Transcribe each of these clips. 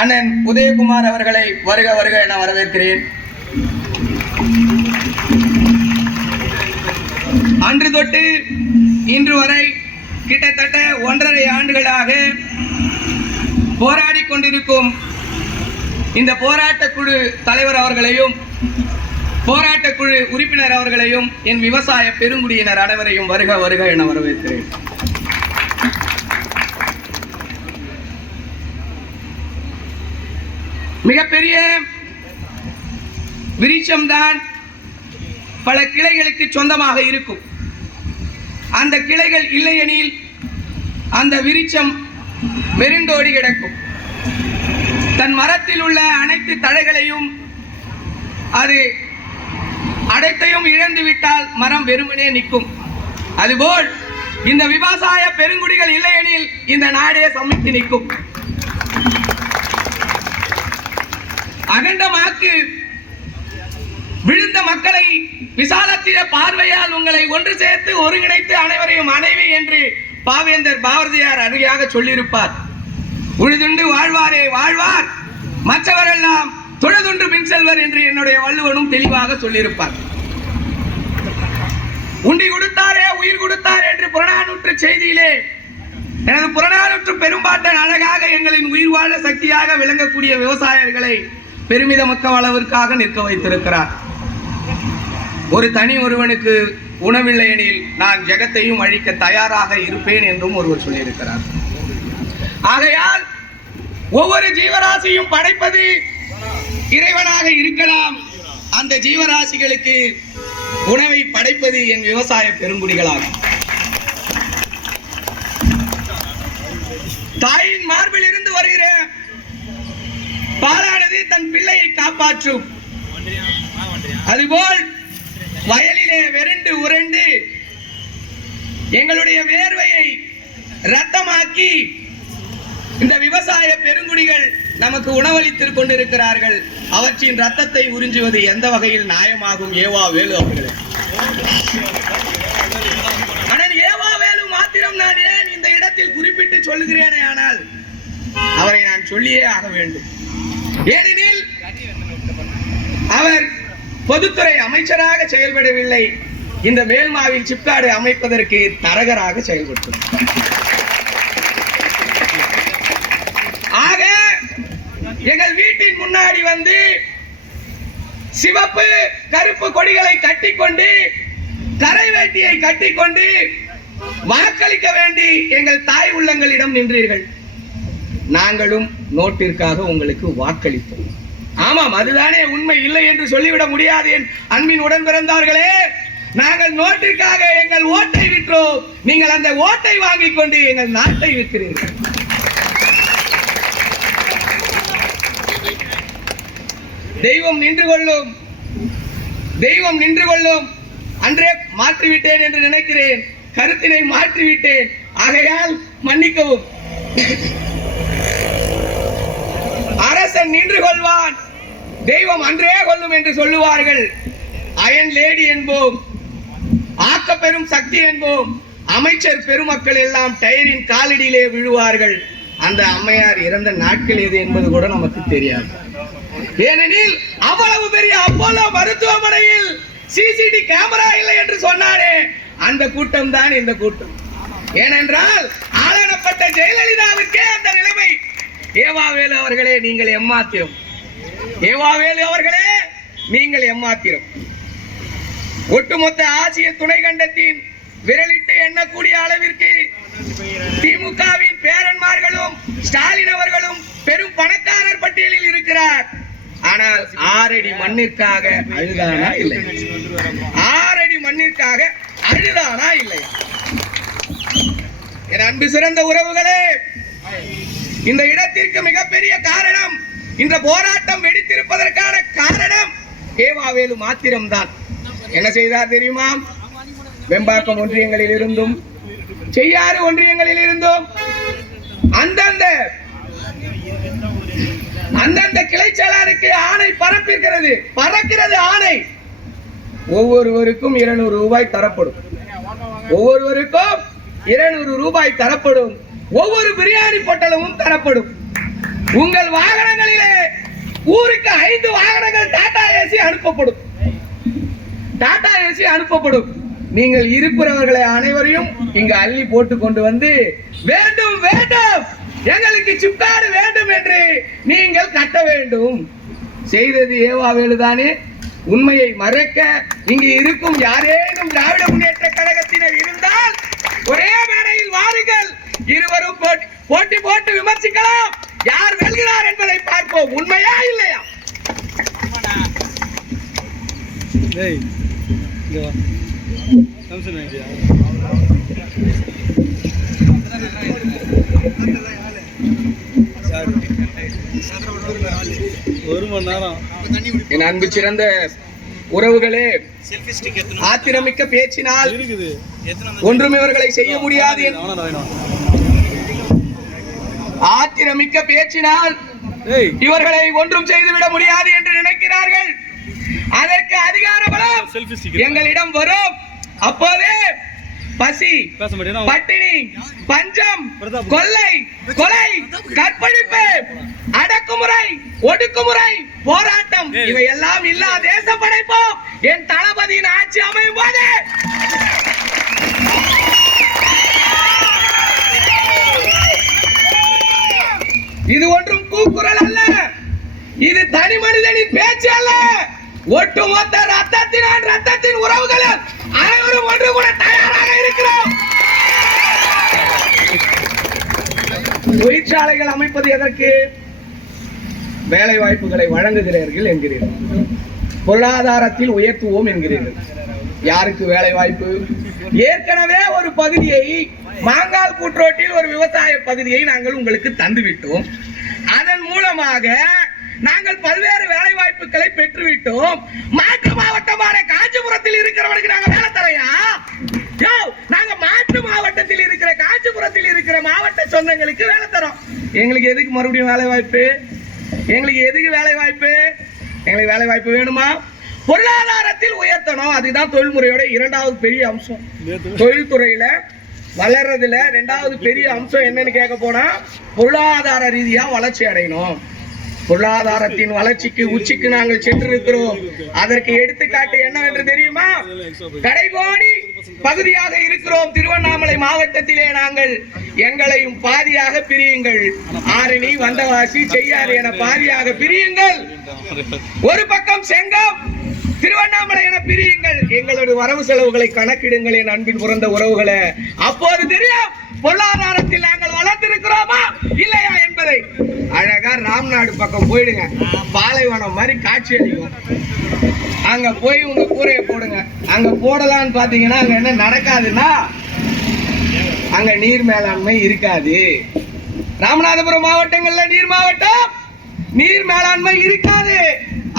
அண்ணன் உதயகுமார் அவர்களை வருக வருக என வரவேற்கிறேன். அன்று தொட்டு இன்று வரை கிட்டத்தட்ட 1.5 ஆண்டுகளாக போராடி கொண்டிருக்கும் இந்த போராட்டக்குழு தலைவர் அவர்களையும் போராட்டக்குழு உறுப்பினர் அவர்களையும் என் விவசாய பெருங்குடியினர் அனைவரையும் வருக வருக என வரவேற்கிறேன். மிகப்பெரிய விருட்சம்தான் பல கிளைகளுக்கு சொந்தமாக இருக்கும். அந்த கிளைகள் இல்லையெனில் அந்த விருட்சம் வெறுண்டோடி கிடக்கும். தன் மரத்தில் உள்ள அனைத்து தழைகளையும் அது அனைத்தையும் இழந்து விட்டால் மரம் வெறுமனே நிற்கும். அதுபோல் இந்த விவசாய பெருங்குடிகள் இல்லையெனில் இந்த நாடே சமைத்து நிற்கும். அகண்டமாக்கு விழுந்த மக்களை விசாலத்திய பார்வையால் உங்களை ஒன்று சேர்த்து ஒருங்கிணைத்து அனைவரையும் அணைவி என்று பாவேந்தர் பாரதியார் அருகையாக சொல்லியிருப்பார். உழுதுண்டு வாழ்வாரே வாழ்வார், மற்றவரெல்லாம் தொழுதுண்டு பின் செல்வர் என்று என்னுடைய வள்ளுவனும் தெளிவாக சொல்லியிருப்பார். உண்டி கொடுத்தாரே உயிர் கொடுத்தார் என்று புறநானூற்று செய்தியிலே எனது புறநானூற்று பெரும்பாட்டன் அழகாக எங்களின் உயிர் வாழ சக்தியாக விளங்கக்கூடிய விவசாயிகளை பெருமிதமிக்க அளவிற்காக நிற்க வைத்திருக்கிறார். ஒரு தனி ஒருவனுக்கு உணவில்லை எனில் நான் ஜெகத்தையும் அழிக்க தயாராக இருப்பேன் என்றும் ஒருவர் சொல்லியிருக்கிறார். ஆகையால் ஒவ்வொரு ஜீவராசியும் படைப்பது இறைவனாக இருக்கலாம். அந்த ஜீவராசிகளுக்கு உணவை படைப்பது என் விவசாய பெருங்குடிகளாகும். தாயின் மார்பில் இருந்து வருகிற பாலானது தன் பிள்ளையை காப்பாற்றும். அதுபோல் வயலிலே வெறுண்டு உருண்டு எங்களுடைய வேர்வையை ரத்தமாக்கி இந்த விவசாய பெருங்குடிகள் நமக்கு உணவளித்துக் கொண்டிருக்கிறார்கள். அவற்றின் ரத்தத்தை உறிஞ்சுவது எந்த வகையில் நியாயமாகும்? ஏவா வேலு அவர்களே, ஆனால் ஏவா வேலு மாத்திரம் நான் ஏன் இந்த இடத்தில் குறிப்பிட்டு சொல்லுகிறேனே, ஆனால் அவரை நான் சொல்லியே ஆக வேண்டும். ஏனெனில் அவர் பொதுத்துறை அமைச்சராக செயல்படவில்லை, இந்த மேல்மாவில் சிப்காடு அமைப்பதற்கு தரகராக செயல்பட்டார். ஆக எங்கள் வீட்டின் முன்னாடி வந்து சிவப்பு கருப்பு கொடிகளை கட்டிக்கொண்டு கரை வேட்டியை கட்டிக்கொண்டு வாக்களிக்க வேண்டி எங்கள் தாய் உள்ளங்களிடம் நின்றீர்கள். நாங்களும் நோட்டிற்காக உங்களுக்கு வாக்களித்தோம். ஆமாம், அதுதானே உண்மை. இல்லை என்று சொல்லிவிட முடியாது. என் அன்பின் உடன் பிறந்தார்களே, நாங்கள் நோட்டிற்காக எங்கள் ஓட்டை விற்றோம். நீங்கள் அந்த ஓட்டை வாங்கிக் கொண்டு எங்கள் நாட்டை விற்கிறீர்கள். தெய்வம் நின்று கொள்ளும், தெய்வம் நின்று கொள்ளும். அன்றே மாற்றிவிட்டேன் என்று நினைக்கிறேன், கருத்தினை மாற்றிவிட்டேன். ஆகையால் மன்னிக்கவும். அரசன் நின்று கொள்வான், தெய்வம் அன்றே கொள்ளும் என்று சொல்லுவார்கள். அயன் லேடி என்போம், ஆக்க பெரும் சக்தி என்போம். அமைச்சர் பெருமக்கள் எல்லாம் டயரின் காலடியிலே விழுவார்கள். அந்த அம்மையார் இறந்த நாட்கள் எது என்பது கூட நமக்கு தெரியாது. ஏனெனில் அவ்வளவு பெரிய அப்போலோ மருத்துவமனையில் சிசிடி கேமரா இல்லை என்று சொன்னாரே, அந்த கூட்டம் தான் இந்த கூட்டம். ஏனென்றால் ஆளப்பட்ட ஜெயலலிதாவுக்கே அந்த நிலைமை. ஏவாவேலு அவர்களே, நீங்கள் எம்மாத்திரம். ஏவாவேலு அவர்களே, நீங்கள் எம்மாத்திரம். ஒட்டுமொத்த ஆசிய துணை கண்டத்தின் விரலிட்டு எண்ணக்கூடிய அளவிற்கு திமுகவின் பேரன்மார்களும் ஸ்டாலின் அவர்களும் பெரும் பணக்காரர் பட்டியலில் இருக்கிறார். ஆனால் 6 அடி மண்ணிற்காக அழுதானா இல்லை? 6 அடி மண்ணிற்காக அழுதானா இல்லை? என் அன்பு சிறந்த உறவுகளே, இந்த இடத்திற்கு மிகப்பெரிய காரணம், இந்த போராட்டம் வெடித்திருப்பதற்கான காரணம் ஏவாவேலு மாத்திரம்தான். என்ன செய்தார் தெரியுமா? வெம்பாக்கம் ஒன்றியங்களில் இருந்தும் செய்யாறு ஒன்றியங்களில் இருந்தும் அந்தந்த கிளை செயலாளருக்கு ஆணை பறக்கிறது ஆணை. ஒவ்வொருவருக்கும் 200 ரூபாய் தரப்படும். ஒவ்வொருவருக்கும் 200 ரூபாய் தரப்படும். ஒவ்வொரு பிரியாணி பொட்டலமும் தரப்படும். உங்கள் வாகனங்களிலே ஊருக்கு 5 வாகனங்கள் டாடா ஏசி அனுப்பப்படும். டாடா ஏசி அனுப்பப்படும். நீங்கள் இருப்பவர்களை அனைவரையும் இங்கு அள்ளி போட்டு கொண்டு வந்து வேண்டும் வேண்டும் எங்களுக்கு சிப்கார்டு வேண்டும் என்று நீங்கள் கட்ட வேண்டும். செய்தது ஏவாவேலுதானே. உண்மையை மறைக்க இங்கு இருக்கும் யாரேனும் திராவிட முன்னேற்ற கழகத்தினர் இருந்தால் ஒரே மேடையில் வாருங்கள், இருவரும் போட்டி போட்டு விமர்சிக்கலாம். யார் வெல்கிறார் என்பதை பார்ப்போம். உண்மையா இல்லையா? என் அன்பு சிறந்த உறவுகளே, ஆத்திரமிக்க பேச்சினால் ஒன்றும் இவர்களை செய்ய முடியாது. ஆத்திரமிக்க பேச்சினால் இவர்களை ஒன்றும் செய்துவிட முடியாது என்று நினைக்கிறார்கள். அதற்கு அதிகார பலம் எங்களிடம் வரும். அப்போதே பசி, பட்டினி, பஞ்சம், கொள்ளை, கொலை, கற்பழிப்பு, அடக்குமுறை, ஒடுக்குமுறை, போராட்டம் இவை எல்லாம் இல்லா தேசம் படைப்போம். என் தளபதியின் ஆட்சி அமையும் போது இது ஒன்றும் கூக்குரல் அல்ல, இது தனி மனிதனின் பேச்சு அல்ல. ஒட்டுமொத்த ரத்தத்தின் உறவுகள் அனைவரும் ஒன்று கூட தயாராக இருக்கிறோம். தொழிற்சாலைகள் அமைப்பது எதற்கு? வேலை வாய்ப்புகளை வழங்குகிறீர்கள் என்கிறீர்கள், பொருளாதாரத்தில் உயர்த்துவோம் என்கிறீர்கள். யாருக்கு வேலை வாய்ப்பு? ஏற்கனவே ஒரு பகுதியை, மாங்கால் கூட்ரோட்டில் ஒரு விவசாய பகுதியை நாங்கள் உங்களுக்கு தந்துவிட்டோம். அதன் மூலமாக நாங்கள் பல்வேறு வேலை வாய்ப்புகளை பெற்றுவிட்டோம். மாற்று மாவட்டமான காஞ்சிபுரத்தில் இருக்கிறவனுக்கு நாங்க வேலை தரையா? நாங்க மாற்று மாவட்டத்தில் இருக்கிற, காஞ்சிபுரத்தில் இருக்கிற மாவட்ட சொந்தங்களுக்கு வேலை தரோம். எங்களுக்கு எதுக்கு மறுபடியும் வேலை வாய்ப்பு? எங்களுக்கு எதுக்கு வேலை வாய்ப்பு? எங்களுக்கு வேலை வாய்ப்பு வேணுமா? பொருளாதாரத்தில் உயர்த்தணும். அதுதான் தொழில்முறையோட இரண்டாவது பெரிய அம்சம். தொழில்துறையில வளர்றதுல இரண்டாவது பெரிய அம்சம் என்னன்னு கேட்க போனா, பொருளாதார ரீதியா வளர்ச்சி அடையணும். பொருளாதாரத்தின் வளர்ச்சிக்கு உச்சிக்கு நாங்கள் சென்றிருக்கிறோம். அதற்கு எடுத்துக்காட்டு என்னவென்று தெரியுமா? கடைகோடி பகுதியாக இருக்கிறோம் திருவண்ணாமலை மாவட்டத்திலே. நாங்கள் எங்களையும் பாதியாக பிரியுங்கள். ஆரணி, வந்தவாசி, செய்யாறு என பாதியாக பிரியுங்கள். ஒரு பக்கம் செங்கம், திருவண்ணாமலை என பிரியுங்கள். எங்களுடைய வரவு செலவுகளை கணக்கிடுங்கள் என் அன்பின் பிறந்த உறவுகளை. அப்போது தெரியும் பொருளாதாரத்தில் நாங்கள் வளர்ந்திருக்கிறோமா இல்லையா என்பதை. அழகா ராம்நாடு பக்கம் போயிடுங்க, பாலைவனம் மாதிரி காட்சி அளிக்கும். அங்க போய் உங்க கூரையை போடுங்க. அங்க போடலான்னு பாத்தீங்கன்னா அங்க என்ன நடக்காதுன்னா, அங்க நீர் மேலாண்மை இருக்காது. ராமநாதபுரம் மாவட்டங்கள்ல நீர் மேலாண்மை இருக்காது.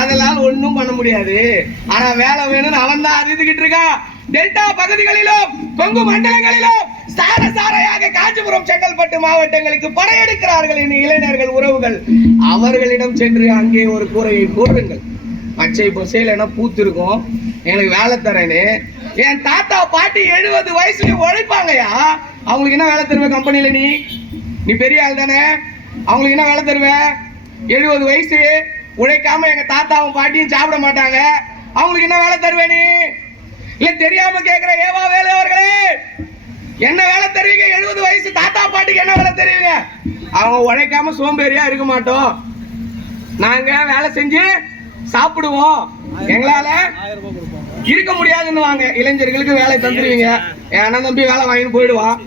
அதெல்லாம் ஒண்ணும் பண்ண முடியாது. ஆனா வேலை வேணும்னு அவன் தான் அறிந்துகிட்டு இருக்கான். டெல்டா பகுதிகளிலும் கொங்கு மண்டலங்களிலும் சாரையாக காஞ்சிபுரம், செங்கல்பட்டு மாவட்டங்களுக்கு படையெடுக்கிறார்கள் என் இளைஞர்கள் உறவுகள். அவர்களிடம் சென்று அங்கே ஒரு கூரையை போடுங்கள். பச்சை பொசையில் என பூத்திருக்கும். எனக்கு வேலை தரேன்னு என் தாத்தா பாட்டி 70 வயசுல உழைப்பாங்கயா. அவங்களுக்கு என்ன வேலை தருவ கம்பெனியில? நீ பெரிய ஆள் தானே, அவங்களுக்கு என்ன வேலை தருவ? 70 வயசு உழைக்காம எங்க தாத்தாவும் பாட்டியும் சாப்பிட மாட்டாங்க. அவங்களுக்கு என்ன வேலை தருவே? நீ இல்ல தெரியாம கேக்குற ஏவா வேலை அவர்களே, என்ன வேலை தருவீங்க? 70 வயசு தாத்தா பாட்டிக்கு என்ன வேலை தருவீங்க? அவங்க உழைக்காம சோம்பேறியா இருக்க மாட்டோம். நாங்க வேலை செஞ்சு சாப்பிடுவோம். எங்களால இருக்க முடியாதுன்னு வாங்க. இளைஞர்களுக்கு வேலை தந்துருவீங்க. என் அண்ணன் தம்பி வேலை வாங்கிட்டு போயிடுவான்.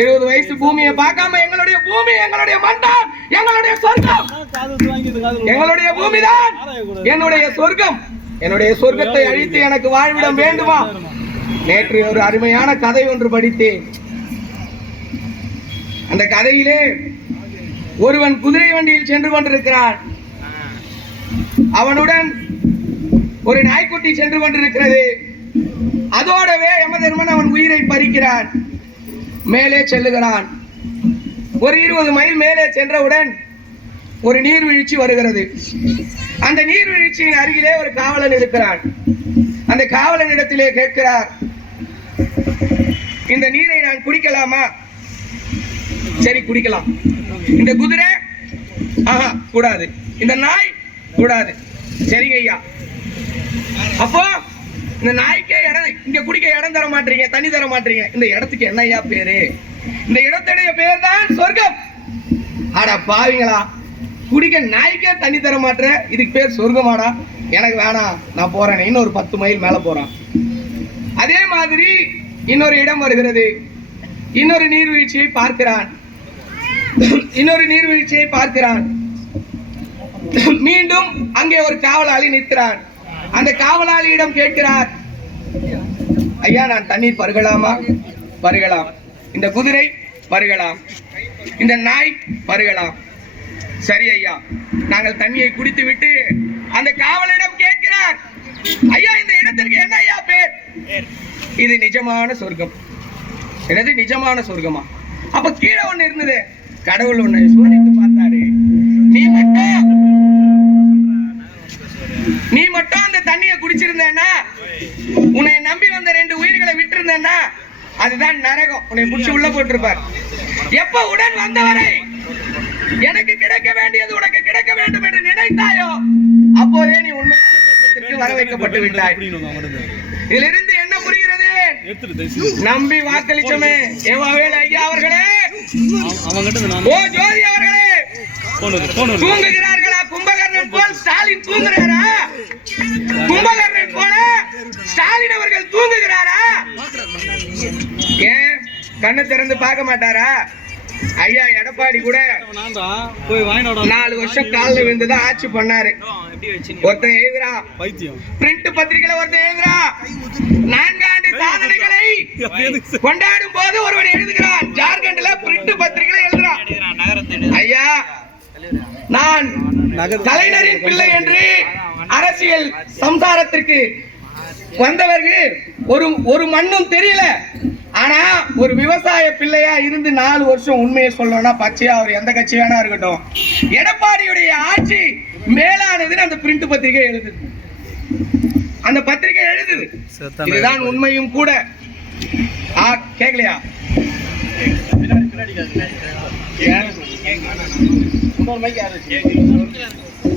70 வயசு பூமியை பார்க்காம எங்களுடைய பூமி, எங்களுடைய மண்டம், எங்களுடைய சொர்க்கம், எங்களுடைய பூமி தான் என்னுடைய சொர்க்கம். என்னுடைய சொர்க்கத்தை அழித்து எனக்கு வாழ்விடம் வேண்டுமா? நேற்று ஒரு அருமையான கதை ஒன்று படித்தேன். அந்த கதையிலே ஒருவன் குதிரை வண்டியில் சென்று கொண்டிருக்கிறான். அவனுடன் ஒரு நாய்க்குட்டி சென்று கொண்டிருக்கிறது. அதோடவே யமதர்மன் அவன் உயிரை பறிக்கிறான். மேலே செல்லுகிறான். ஒரு 20 மைல் மேலே சென்றவுடன் ஒரு நீர்வீழ்ச்சி வருகிறது. அந்த நீர்வீழ்ச்சியின் அருகிலே ஒரு காவலன் இருக்கிறான். அந்த காவலனிடத்திலே கேட்கிறார், இந்த நீரை நான் குடிக்கலாமா? சரி குடிக்கலாம். இந்த குதிரை ஆஹா கூடாது. இந்த நாய் கூடாது. சரிங்க ஐயா. அப்போ இந்த நாய்க்கே இடம், இங்க குடிக்க இடம் தர மாட்டீங்க, தண்ணி தர மாட்டீங்க, இந்த இடத்துக்கு என்ன ஐயா பேரு? இந்த இடத்துடைய பேர் தான் சொர்க்கம். ஆடா பாவிங்களா, குடிக்க நாய்க்கே தண்ணி தர மாட்டேற, இதுக்கு பேர் சொர்க்கமாடா? எனக்கு வேணாம், நான் போறேன். இன்னொரு 10 மைல் மேல போறான். அதே மாதிரி இன்னொரு இடம் வருகிறது. இன்னொரு நீர்வீழ்ச்சியை பார்க்கிறான். இன்னொரு நீர்வீழ்ச்சியை பார்க்கிறான். மீண்டும் அங்கே ஒரு காவலாளி நிற்கிறான். அந்த காவலாளியிடம் கேட்கிறார், ஐயா நான் தண்ணீர் பருகலாமா? பருகலாம். இந்த குதிரை பருகலாம், இந்த நாய் பருகலாம். சரி ஐயா. நாங்கள் தண்ணியை குடித்து விட்டு அந்த காவலிடம் கேட்கிறார், ஐயா இந்த இடத்திற்கு என்ன ஐயா பேர்? இது நிஜமான சொர்க்கம். என்னது நிஜமான சொர்க்கமா? அப்ப கீழே ஒண்ணு இருந்தது, கடவுள் ஒண்ணு சோதித்து பார்த்தாரு. நீ மட்டும் அந்த தண்ணியை குடிச்சிருந்தேன்னா, உன்னை நம்பி வந்த 2 உயிர்களை விட்டு இருந்தேன்னா, அதுதான் நரகம். உன்னை புடிச்சு உள்ள போட்டிருப்பார். எப்ப உடன் வந்தவரை எனக்கு கிடைக்க வேண்டியது உனக்கு கிடைக்க வேண்டும் என்று நினைத்தாயோ, அப்போதே நீ உண்மையான சொர்க்கத்திற்கு வர வைக்கப்பட்டு விட்டாய். இதிலிருந்து என்ன புரிகிறது? நம்பி வாக்களிச்சோமே ஏவாவேல் ஐயா அவர்களே, ஓ ஜோதி அவர்களே, தூங்குகிறார்களா? கும்பகர்ணன் போல் ஸ்டாலின் தூங்குகிறாரா? கும்பகர்ணன் போல ஸ்டாலின் அவர்கள் தூங்குகிறாரா? ஏன் கண்ணு திறந்து பார்க்க மாட்டாரா? ஐயா எடப்பாடி கூட 4 வருஷம் காலில் விழுந்துதான் ஆட்சி பண்ணாரு. ஒருத்தன் எழுதுறா, பிரிண்ட் பத்திரிகையில ஒருத்தன் எழுதுறா, 4 ஆண்டு சாதனைகளை கொண்டாடும் போது ஒருவன் எழுதுகிறான். ஜார்க்கண்ட்ல பிரிண்ட் பத்திரிகையில எழுதுறான், ஐயா நான் கலைஞரின் பிள்ளை என்று அரசியல் சம்சாரத்திற்கு வந்தவர்கள் ஒரு மண்ணும் தெரியல. ஆனா ஒரு விவசாய பிள்ளையா இருந்து 4 வருஷம் உண்மையை சொல்லணும்னா பச்சையா அவர் எந்த கட்சி வேணா இருக்கட்டும், எடப்பாடியுடைய ஆட்சி மேலானதுன்னு அந்த பிரிண்ட் பத்திரிகை எழுதுது. அந்த பத்திரிகை எழுதுது. இதுதான் உண்மையும் கூட. கேட்கலையா?